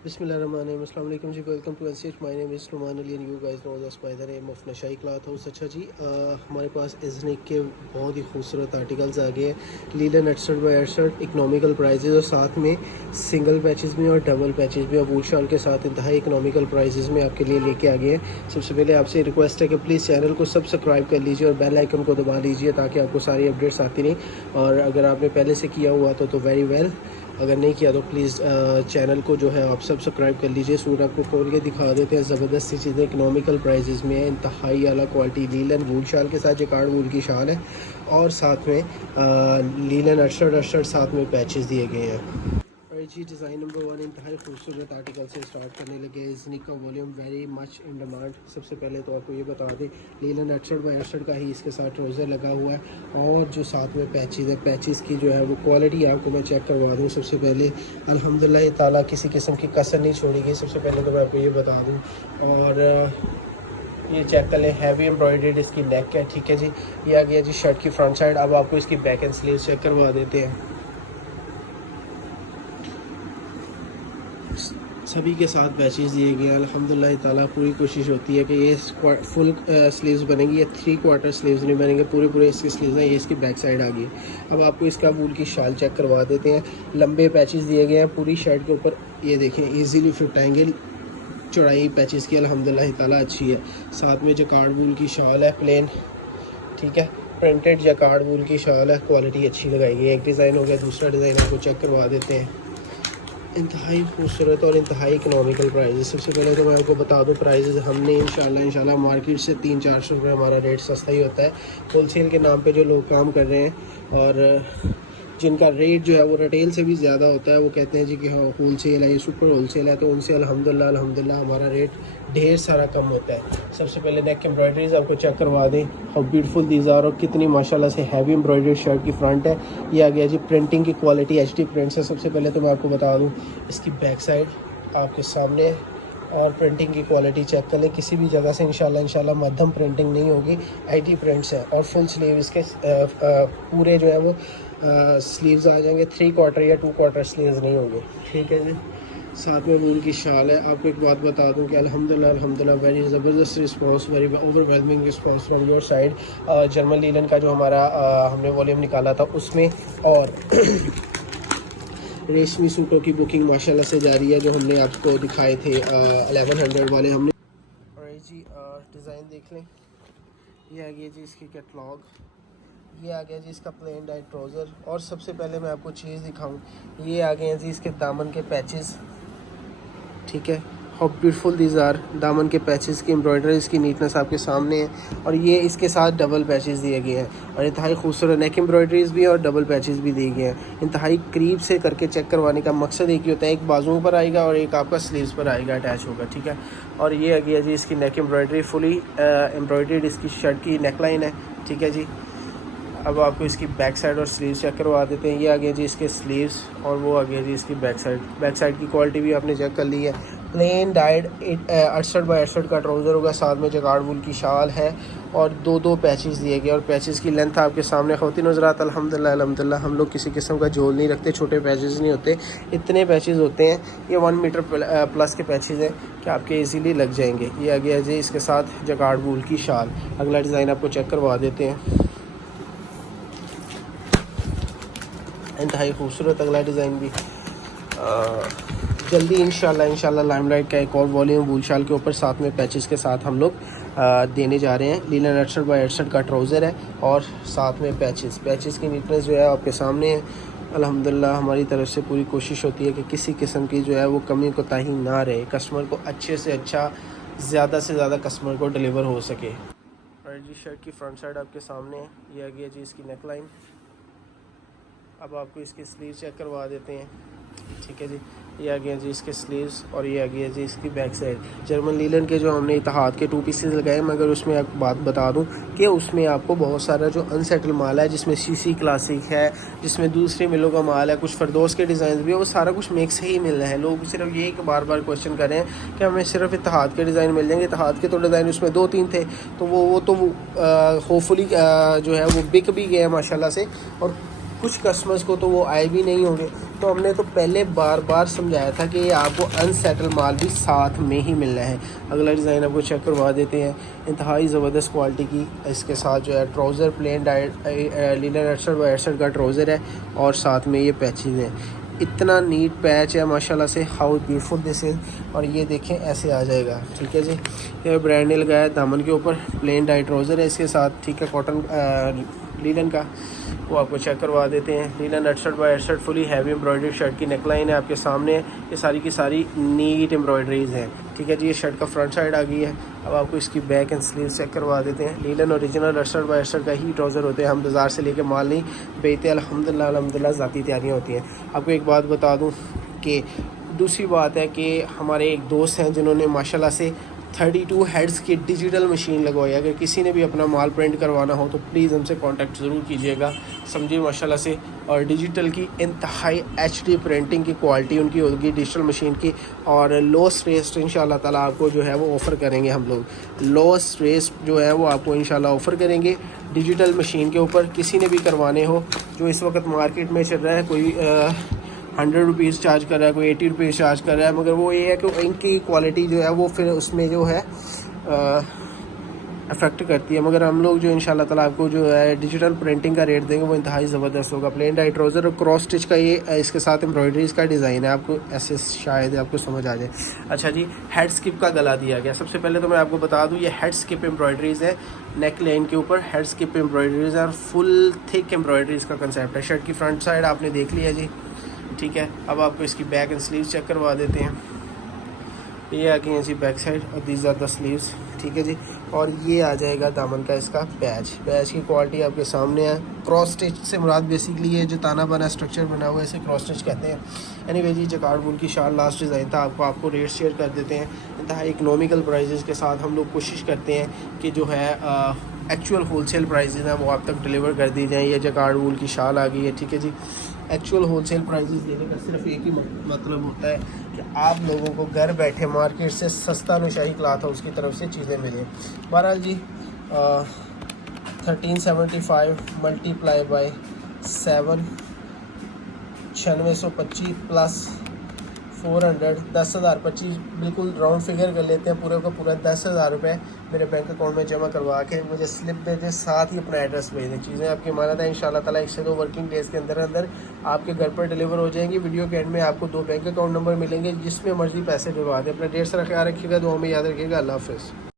बिस्मिल्लाहिर्रहमानिर्रहीम। अस्सलाम वालेकुम जी। Welcome to LCH. My name is Numan Ali and you guys know us by the name of Nashai cloth house. अच्छा जी, हमारे पास इज़निक के बहुत ही खूबसूरत आर्टिकल्स आ गए हैं। लीलन 68 बाई 68 इकनॉमिकल प्राइजेज़ और साथ में सिंगल पैचेस भी और डबल पैचेस भी और बूट शाल के साथ इंतहाई इकनॉमिकल प्राइजेज़ में आपके लिए लेके आ गए हैं। सबसे पहले आपसे रिक्वेस्ट है कि प्लीज़ चैनल को सब्सक्राइब कर लीजिए और बेल आइकन को दबा लीजिए ताकि आपको सारी अपडेट्स आती रहें। और अगर आपने पहले से किया हुआ तो वेरी वेल, अगर नहीं किया तो प्लीज़ चैनल को जो है आप सब्सक्राइब कर लीजिए। सूट आपको खोल के दिखा देते हैं। ज़बरदस्त सी चीज़ें इकनॉमिकल प्राइजेज़ में है। इंतहाई आला क्वालिटी लीलन वूल शाल के साथ जैकार्ड वूल की शाल है और साथ में लीलन अड़सठ साथ में पैचेस दिए गए हैं। और जी डिज़ाइन नंबर 1 इंतहाई खूबसूरत आर्टिकल से स्टार्ट करने लगे। इज़निक का volume very much in demand. सबसे पहले तो आपको ये बता दें, लीलन 68 बाई 68 का ही इसके साथ ट्राउज़र लगा हुआ है और जो साथ में पैचेस है, पैचेस की जो है वो क्वालिटी आपको मैं चेक करवा दूँ। सबसे पहले अल्हम्दुलिल्लाह ताला किसी किस्म की कसर नहीं छोड़ी गई। सबसे पहले तो मैं आपको ये बता दूँ। और ये चेक कर लें, हैवी एम्ब्रॉयडर्ड इसकी नेक है। ठीक है जी, ये आ गया जी शर्ट की फ्रंट साइड। अब आपको इसकी बैक एंड स्लीव चेक करवा देते हैं। सभी के साथ पैचेस दिए गए हैं। अल्हम्दुलिल्लाह ताला पूरी कोशिश होती है कि ये फुल स्लीव्स बनेंगी, या 3/4 स्लीव्स नहीं बनेंगे, पूरे इसकी स्लीव्स हैं। ये इसकी बैक साइड आ गई। अब आपको इसका वूल की शाल चेक करवा देते हैं। लंबे पैचेस दिए गए हैं पूरी शर्ट के ऊपर। ये देखें, इजीली फिट आएंगे। चौड़ाई पैचेस की अल्हम्दुलिल्लाह ताला अच्छी है। साथ में जकार्ड वूल की शाल है, प्लेन। ठीक है, प्रिंटेड जकार्ड वूल की शाल है, क्वालिटी अच्छी लगाई गई है। एक डिज़ाइन हो गया, दूसरा डिज़ाइन आपको चेक करवा देते हैं। इंतहाई खूबसूरत और इंतहाई इकनॉमिकल प्राइजेस। सबसे पहले तो मैं आपको बता दूं, प्राइजेस हमने इंशाल्लाह मार्केट से 300-400 रुपये हमारा रेट सस्ता ही होता है। होलसेल के नाम पे जो लोग काम कर रहे हैं और जिनका रेट जो है वो रिटेल से भी ज़्यादा होता है, वो कहते हैं जी कि हाँ होलसेल है, ये सुपर होलसेल है, तो उनसे अल्हम्दुलिल्लाह हमारा रेट ढेर सारा कम होता है। सबसे पहले नेक एम्ब्रॉयडरीज आपको चेक करवा दें। हाउ ब्यूटीफुल दीज आर, और कितनी माशाल्लाह से हैवी एम्ब्रॉयडर्ड शर्ट की फ्रंट है। ये आ गया जी प्रिंटिंग की क्वालिटी, HD प्रिंट्स है। सबसे पहले तो मैं आपको बता दूँ, इसकी बैक साइड आपके सामने और प्रिंटिंग की क्वालिटी चेक कर लें। किसी भी जगह से इंशाल्लाह मध्यम प्रिंटिंग नहीं होगी, ID प्रिंट्स है। और फुल स्लीव इसके पूरे जो है वो स्लीव्स आ जाएंगे। 3/4 या 2/4 स्लीव्स नहीं होंगे। ठीक है जी, साथ में वूल की शाल है। आपको एक बात बता दूं कि अल्हम्दुलिल्लाह वेरी ज़बरदस्त response, very overwhelming response from your side. German linen का जो हमारा हमने वॉल्यूम निकाला था उसमें, और रेशमी सूटों की बुकिंग माशाल्लाह से जारी है, जो हमने आपको दिखाए थे 1100 वाले हमने। और ये जी डिज़ाइन देख लें। ये आ गया जी इसकी कैटलॉग, ये आ गया जी इसका प्लेन डाइट ट्राउज़र। और सबसे पहले मैं आपको चीज़ दिखाऊं, ये आ गए हैं जी इसके दामन के पैचेस। ठीक है, हाउ ब्यूटीफुल दीज आर। दामन के पैचेस की एम्ब्रॉयडरी, इसकी नीटनेस आपके सामने है। और ये इसके साथ डबल पैचेस दिए गए हैं और इंतहाई खूबसूरत नेक एम्ब्रॉयडरीज भी और डबल पैचेस भी दिए गए हैं। इंतहाई करीब से करके चेक करवाने का मकसद एक ही होता है, एक बाजुओं पर आएगा और एक आपका स्लीव्स पर आएगा, अटैच होगा। ठीक है, और ये आ गया जी इसकी नेक एम्ब्रॉयडरी, फुली एम्ब्रॉयडर्ड इसकी शर्ट की नेकलाइन है। ठीक है जी, अब आपको इसकी बैक साइड और स्लीव्स चेक करवा देते हैं। ये आ गया जी इसके स्लीव्स और वो आ गया जी इसकी बैक साइड। बैक साइड की क्वालिटी भी आपने चेक कर ली है। प्लेन डाइड 68 बाई 68 का ट्राउज़र होगा, साथ में जगाड़ वूल की शाल है और दो पैचेस दिए गए। और पैचेस की लेंथ आपके सामने होती नज़र आता। अल्हम्दुलिल्लाह हम लोग किसी किस्म का झोल नहीं रखते, छोटे पैचेस नहीं होते, इतने पैचेस होते हैं। ये 1 मीटर प्लस के पैचेस हैं कि आपके इजीली लग जाएंगे। ये आ गया जी इसके साथ जगाड़ वूल की शाल। अगला डिज़ाइन आपको चेक करवा देते हैं। इंतहाई खूबसूरत अगला डिज़ाइन भी जल्दी इंशाल्लाह लाइमलाइट का एक और वॉल्यूम वूल शाल के ऊपर साथ में पैचेस के साथ हम लोग देने जा रहे हैं। लीलन 68 बाई 68 का ट्राउज़र है और साथ में पैचेस की नीटनेस जो है आपके सामने है। अल्हम्दुलिल्लाह हमारी तरफ से पूरी कोशिश होती है कि किसी किस्म की जो है वो कमी कोताही ना रहे, कस्टमर को अच्छे से अच्छा, ज़्यादा से ज़्यादा कस्टमर को डिलीवर हो सके। और जी शर्ट की फ्रंट साइड आपके सामने है। ये आ गया जी इसकी नेकलाइन। अब आपको इसकी स्लीव चेक करवा देते हैं। ठीक है जी, ये आ गया जी इसके स्लीव्स और ये आ गया जी इसकी बैक साइड। जर्मन लीलन के जो हमने इत्तेहाद के 2 पीसेस लगाए, मगर उसमें एक बात बता दूं कि उसमें आपको बहुत सारा जो अनसेटल माल है, जिसमें CC क्लासिक है, जिसमें दूसरी मिलों का माल है, कुछ फरदोस के डिज़ाइन भी है, वो सारा कुछ मिक्स ही मिल रहा है। लोग सिर्फ ये बार बार क्वेश्चन कर रहे हैं कि हमें सिर्फ इत्तेहाद के डिज़ाइन मिल जाएंगे। इत्तेहाद के तो डिज़ाइन उसमें 2-3 थे, तो वो होपफुली जो है वो बिक भी गए माशाल्लाह से। और कुछ कस्टमर्स को तो वो आए भी नहीं होंगे, तो हमने तो पहले बार बार समझाया था कि आपको अनसेटल माल भी साथ में ही मिलना है। अगला डिज़ाइन आपको चेक करवा देते हैं, इंतहाई ज़बरदस्त क्वालिटी की। इसके साथ जो है ट्राउज़र प्लेन लिनन 68/68 का ट्राउज़र है और साथ में ये पैचेज हैं। इतना नीट पैच है माशाल्लाह से, हाउ ब्यूटीफुल दिस इज़। और ये देखें ऐसे आ जाएगा, ठीक है जी। ये ब्रांड ने लगाया दामन के ऊपर, प्लेन डाई ट्राउज़र है इसके साथ, ठीक है, कॉटन लीलन का। वो आपको चेक करवा देते हैं। Linen 68/68 fully heavy embroidery shirt की नेकलाइन है आपके सामने है। ये सारी की सारी नीट एम्ब्रॉयडरीज़ हैं, ठीक है जी। ये शर्ट का फ्रंट साइड आ गई है। अब आपको इसकी बैक एंड स्लीव चेक करवा देते हैं। लीलन ओरिजिनल 68/68 का ही ट्राउज़र होते हैं, हम बाज़ार से लेके माल नहीं बेचते। अल्हम्दुलिल्लाह ज़ाती तैयारियाँ होती हैं। आपको एक बात बता दूँ कि दूसरी बात है कि हमारे एक दोस्त हैं जिन्होंने माशाल्लाह से 32 हेड्स की डिजिटल मशीन लगवाई। अगर किसी ने भी अपना माल प्रिंट करवाना हो तो प्लीज़ हमसे कांटेक्ट ज़रूर कीजिएगा, समझिए माशाल्लाह से। और डिजिटल की इंतहाई HD प्रिंटिंग की क्वालिटी उनकी होगी डिजिटल मशीन की। और लो स्ट्रेस इंशाल्लाह ताला आपको जो है वो ऑफ़र करेंगे हम लोग। लो स्ट्रेस जो है वो आपको इंशाल्लाह ऑफ़र करेंगे डिजिटल मशीन के ऊपर। किसी ने भी करवाने हो, जो इस वक्त मार्केट में चल रहा है, कोई 100 रुपीज़ चार्ज कर रहा है, कोई 80 रुपीज़ चार्ज कर रहा है, मगर वो ये है कि इनकी क्वालिटी जो है वो फिर उसमें जो है अफेक्ट करती है। मगर हम लोग जो इंशाल्लाह ताला आपको जो है डिजिटल प्रिंटिंग का रेट देंगे वो इंतहाई ज़बरदस्त होगा। प्लेन डाई ट्राउज़र और क्रॉस स्टिच का ये इसके साथ एम्ब्रॉयडरीज़ का डिज़ाइन है, आपको ऐसे शायद आपको समझ आ जाए। अच्छा जी, हेड स्किप का गला दिया गया। सबसे पहले तो मैं आपको बता दूँ, ये हेड स्किप एम्ब्रॉयडरीज़ है नेक लाइन के ऊपर, हेड स्किप एम्ब्रॉयडरीज़ है और फुल थिक एम्ब्रॉयडरीज़ का कंसेप्ट है। शर्ट की फ्रंट साइड आपने देख लिया जी, ठीक है। अब आपको इसकी बैक एंड स्लीव्स चेक करवा देते हैं। ये आ गई है जी बैक साइड और दीज आर द स्लीव्स, ठीक है जी। और ये आ जाएगा दामन का इसका पैच की क्वालिटी आपके सामने है। क्रॉस स्टिच से मुराद बेसिकली ये जो ताना बना स्ट्रक्चर बना हुआ है इसे क्रॉस स्टिच कहते हैं। एनीवे जी, जकार्ड वूल की शाल लास्ट डिज़ाइन था। आपको रेट शेयर कर देते हैं। इंतहा इकनॉमिकल प्राइजेज़ के साथ हम लोग कोशिश करते हैं कि जो है एक्चुअल होलसेल प्राइजेज़ हैं वो आप तक डिलीवर कर दी जाएँ। ये जकार्ड वूल की शाल आ गई है, ठीक है जी। एक्चुअल होलसेल प्राइजेज़ देने का सिर्फ एक ही मतलब होता है कि आप लोगों को घर बैठे मार्केट से सस्ता नशाही क्लॉथ हाउस की तरफ से चीज़ें मिलें। बहरहाल जी 1375 मल्टीप्लाई बाई 7 9625 प्लस 400 10,025 बिल्कुल राउंड फिगर कर लेते हैं। पूरे का पूरा 10,000 रुपये मेरे बैंक अकाउंट में जमा करवा के मुझे स्लिप दे दें, साथ ही अपना एड्रेस भेज दें। चीज़ें आपकी मानत है इंशाल्लाह ताला 1 से 2 वर्किंग डेज़ के अंदर अंदर आपके घर पर डिलीवर हो जाएंगी। वीडियो के एंड में आपको 2 बैंक अकाउंट नंबर मिलेंगे, जिसमें मर्ज़ी पैसे डलवा दें। अपना ढेर सारा ख्याल रखिएगा, दुआ में याद रखिएगा। अल्लाह हाफ़िज़।